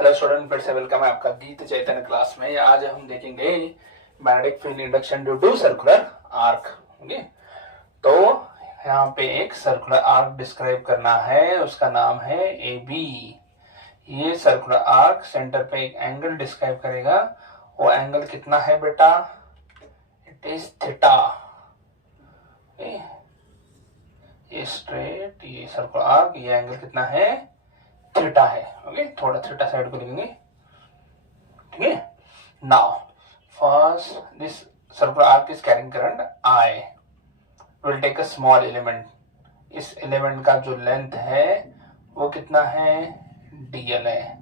Hello student, फिर से welcome है आपका गीत चैतन्य क्लास में। आज हम देखेंगे magnetic field induction due to circular arc. Okay, तो यहाँ पे एक सर्कुलर आर्क डिस्क्राइब करना है, उसका नाम है ए बी। ये सर्कुलर आर्क सेंटर पे एक एंगल डिस्क्राइब करेगा। वो एंगल कितना है बेटा? It is theta. ये स्ट्रेट, ये सर्कुलर आर्क, ये एंगल कितना है? थीटा है। ओके, थोड़ा थीटा साइड को लिखेंगे। ठीक है, now first this circular arc is carrying current I. Will take a small element. इस एलिमेंट का जो लेंथ है वो कितना है? dl है।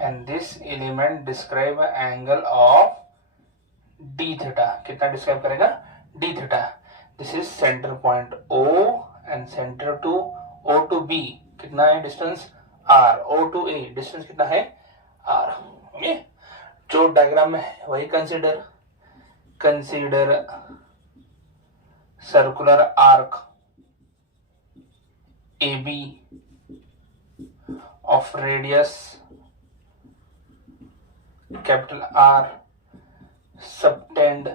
And this element describe angle of d theta. कितना डिस्क्राइब करेगा? d theta. This is centre point o and centre to o to b कितना है distance? r। o to a distance कितना है? r। ओके, जो diagram में है वही consider circular arc AB of radius capital R subtend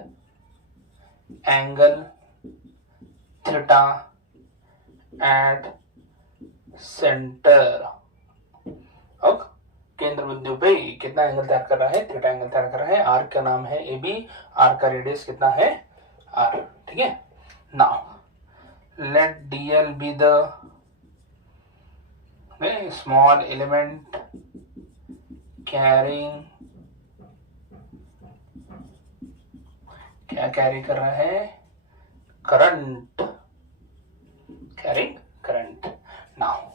angle theta at center। अब केंद्र बिंदु पे कितना एंगल तैयार कर रहा है? थीटा एंगल तैयार कर रहा है। आर्क का नाम है AB, आर्क का रेडियस कितना है? R। ठीक है, now let DL be the small element carrying, क्या कैरी कर रहा है? Current, carrying current. Now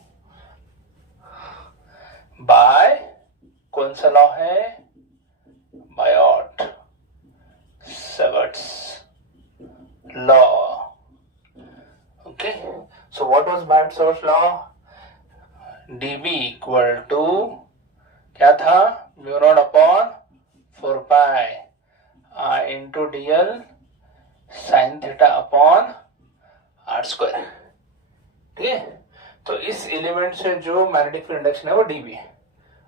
by कौन सा लॉ है? Biot Savart's law. Okay, so what was Biot Savart's law? dB equal to क्या था? Mu naught upon 4 pi I into dl sine theta upon r square. ठीक है, तो इस element से जो मैग्नेटिक फील्ड इंडक्शन है वो dB है।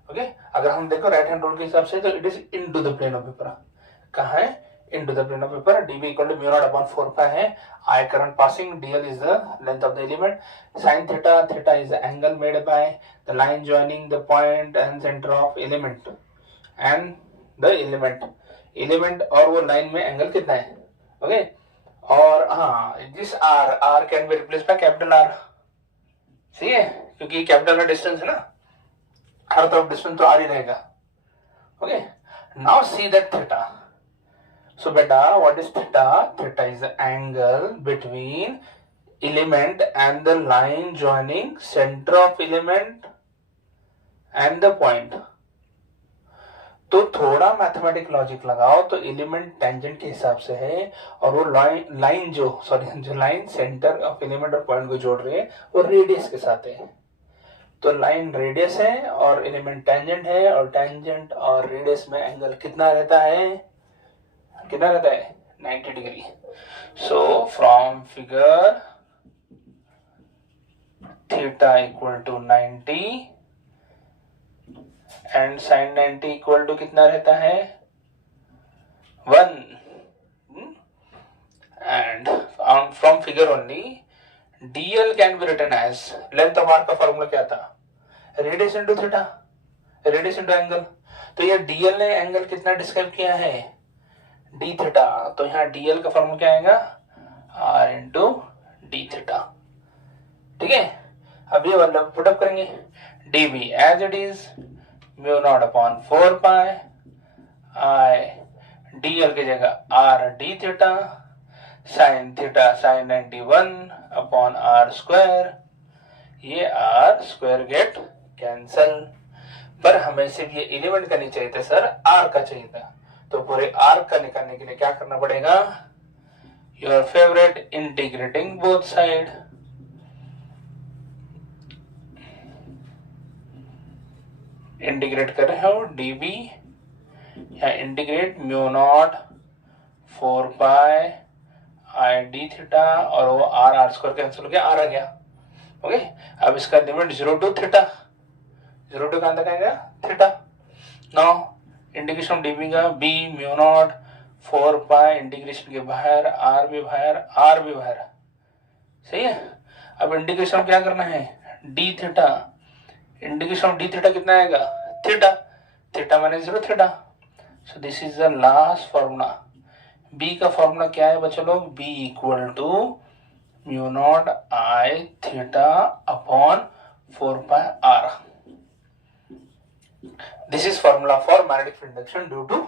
ओके, अगर हम देखो राइट हैंड रूल के हिसाब से तो it is into the plane of paper. कहाँ है? Into the plane of paper. dB equal to mu naught upon 4 pi है। I current passing, dl is the length of the element, sin theta, theta is the angle made by the line joining the point and center of element and the element और वो line में angle कितना है? Okay, और हाँ, this r can be replace by capital R। सही है, क्योंकि कैपिटल का डिस्टेंस है ना, हर तरफ डिस्टेंस तो r ही रहेगा। Okay, now see that theta. So beta, what is theta? Theta is the angle between element and the line joining center of element and the point। तो थोड़ा मैथमेटिक लॉजिक लगाओ तो element tangent के हिसाब से है, और वो लाइन जो लाइन सेंटर ऑफ एलिमेंट और पॉइंट को जोड़ रही है वो रेडियस के साथ है। तो लाइन रेडियस है और एलिमेंट टेंजेंट है, और टेंजेंट और रेडियस में एंगल कितना रहता है? 90 degree. So from figure theta equal to 90 and sine 90 equal to कितना रहता है? 1। And from figure only DL can be written as length of arc का फॉर्मूला क्या था? Radius into theta, radius into angle. तो ये DL ने angle कितना डिस्क्राइब किया है? d theta. तो यहाँ dl का फॉर्मूला क्या आएगा? r into d theta. ठीक है, अब ये वाला पुटअप करेंगे। dB as it is mu naught upon 4 pi I dl की जगह r d theta sine theta sine 91 upon r square. ये r स्क्वायर गेट कैंसल। पर हमें सिर्फ ये एलिमेंट का नहीं चाहिए था सर, r का चाहिए था। तो पूरे आर्क का निकालने के लिए क्या करना पड़ेगा? Your favourite, integrating both side. Integrate कर रहे हो dB या integrate mu naught 4 pi I D theta, और वो r स्क्वायर कैंसिल हो गया, r आ गया। ओके, अब इसका लिमिट 0 टू थीटा, 0 टू कहां तक आएगा? Theta. Now integration of dB का B mu naught 4 pi integration के बाहर आर भी बाहर सही है। अब इंटीग्रेशन क्या करना है d theta, integration of d theta कितना आएगा theta, theta minus 0 theta. So this is the last formula. B का फॉर्मूला क्या है बच्चों लोग, B equal to mu naught I theta upon 4 pi R. This is formula for magnetic field induction due to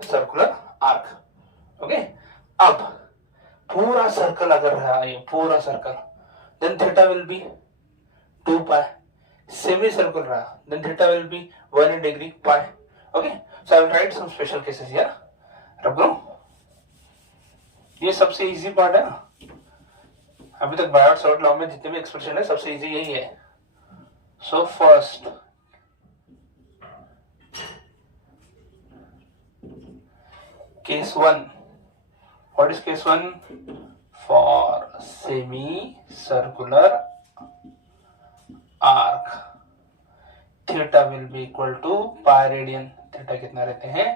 circular arc. Okay, अब पूरा circle अगर रहा ये पूरा circle, then theta will be 2 pi. Semi circle रहा, then theta will be 1 degree pi. Okay, so I will write some special cases here. रख दो, ये सबसे इजी पार्ट है ना, अभी तक बायोट-सावर्ट लॉ में जितने भी एक्सप्रेशन है सबसे इजी यही है। So first case 1, what is case 1? For semi-circular arc, theta will be equal to pi radian। theta कितना रहते हैं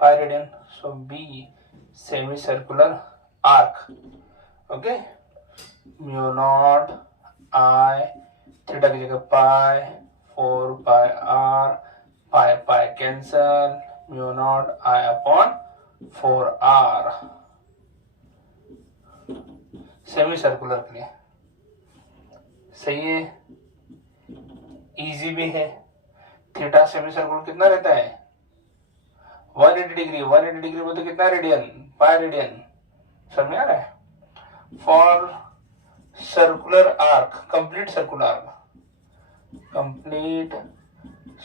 pi radian। so B semi-circular arc, okay, mu naught I theta की जगह pi 4 pi r, pi cancel, mu naught I upon 4r semi circular के लिए सही है, easy भी है। थीटा सेमी सर्कुलर कितना रहता है 180 डिग्री, 180 डिग्री में तो कितना रेडियन पाई रेडियन, समझ में आ रहा है। For circular arc, complete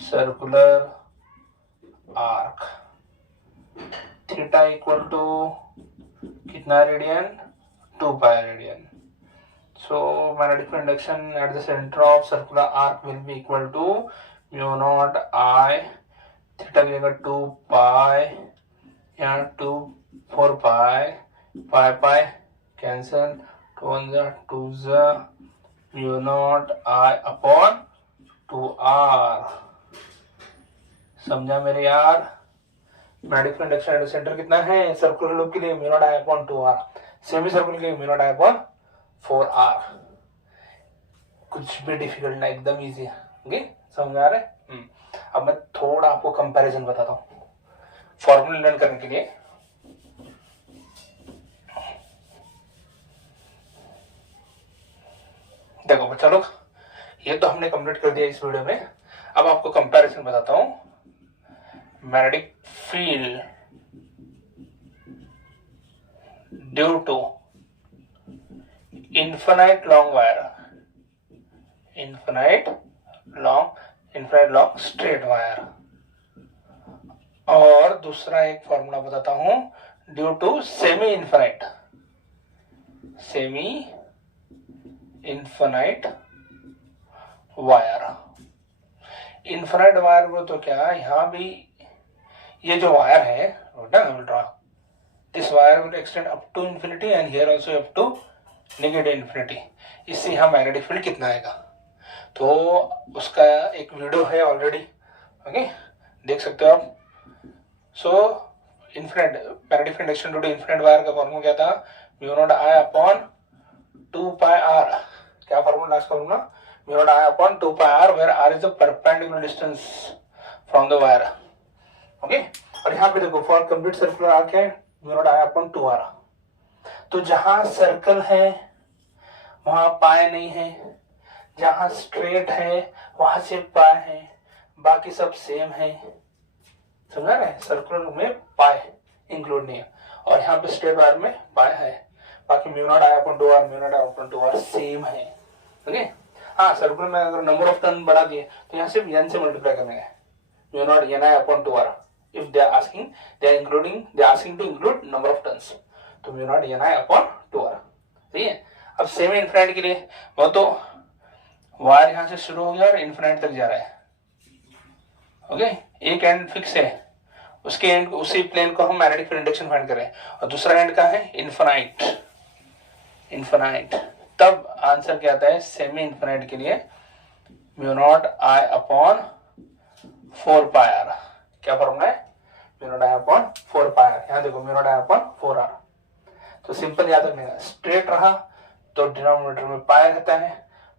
circular arc, theta equal to कितना radian 2 pi radian. So magnetic induction at the centre of circular arc will be equal to mu naught I theta की जगह 2 pi, यहाँ 2 4 pi cancel, 2 mu naught I upon 2r। समझा मेरे यार। Magnetic induction at the centre कितना है circular loop के लिए mu naught I upon 2r, semi circular के लिए mu naught I upon 4r। कुछ भी डिफिकल्ट ना, एकदम इजी है। ओके, समझ आ रहा है। अब मैं थोड़ा आपको कंपैरिजन बताता हूँ फॉर्मूला लर्न करने के लिए। देखो बच्चा लोग, ये तो हमने कंप्लीट कर दिया इस वीडियो में। अब आपको कंपैरिजन बताता हूँ। Magnetic field due to infinite long wire, infinite long straight wire, और दूसरा एक फॉर्मूला बताता हूं due to semi infinite wire. Infinite wire में तो क्या, यहां भी ये जो वायर है this wire will extend up to infinity and here also up to negative infinity. इससे यहाँ मैग्नेटिक फील्ड कितना आएगा, तो उसका एक वीडियो है ऑलरेडी, ओके, देख सकते हो आप। So infinite magnetic field induction due to infinite wire का फॉर्मूला क्या था, mu naught I upon 2 pi r। क्या formula last formula, mu naught I upon 2 pi r, where r is the perpendicular distance from the wire. Okay, और यहाँ पे देखो for complete circular arc है mu naught I upon 2r। तो जहां circle है वहां पाए नहीं है, जहां स्ट्रेट है वहां से पाए है, बाकी सब सेम है। समझा रहे, सर्कुलर में पाए इंक्लूड नहीं है, और यहाँ पे स्ट्रेट वायर में पाए है, बाकी mu naught I upon 2r, mu naught I upon 2r same है। ओके, हाँ, सर्कुलर में अगर नंबर ऑफ टर्न बढ़ा दिए तो यहाँ से n से मल्टीप्लाई करने है, mu not ni upon 2r। if they are asking to include number of turns, तो mu naught ni upon 2r। सही है। अब सेमी इनफिनिट के लिए वो तो वायर यहां से शुरू हो गया और इनफिनिट तक जा रहा है। ओके, एक एंड फिक्स है, उसके एंड उसी प्लेन को हम मैग्नेटिक फील्ड इंडक्शन फाइंड कर रहे हैं, और दूसरा एंड का है इनफिनिट। तब आंसर क्या आता है सेमी इनफिनिट के लिए mu naught I upon 4 pi R. क्या फॉर्मूला है? Mu naught I upon 4 pi R. यहाँ देखो mu naught I upon 4 R. तो सिंपल याद रखने का, स्ट्रेट रहा तो डिनोमिनेटर में पाय रहता है,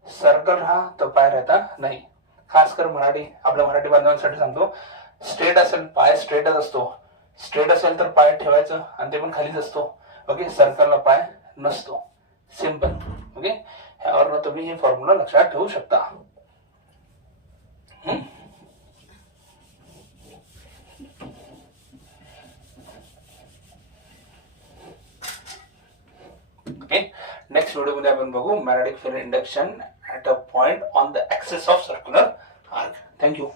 सर्कल रहा तो पाय रहता नाही। खासकर मराठी, आपल्या मराठी बांधवांसाठी सांगतो, स्ट्रेट असेल पाय स्ट्रेटच असतो, स्ट्रेट असेल तर पाय ठेवायचं आणि ते पण खालीच असतो, ओके, सर्कलला पाय नसतो, सिंपल, ओके। यावरनं तुम्ही हे फॉर्म्युला लक्षात ठेवू शकता। ओके, नेक्स्ट व्हिडिओ मध्ये आपण बघू magnetic field induction at a point on the axis of circular arc. Thank you.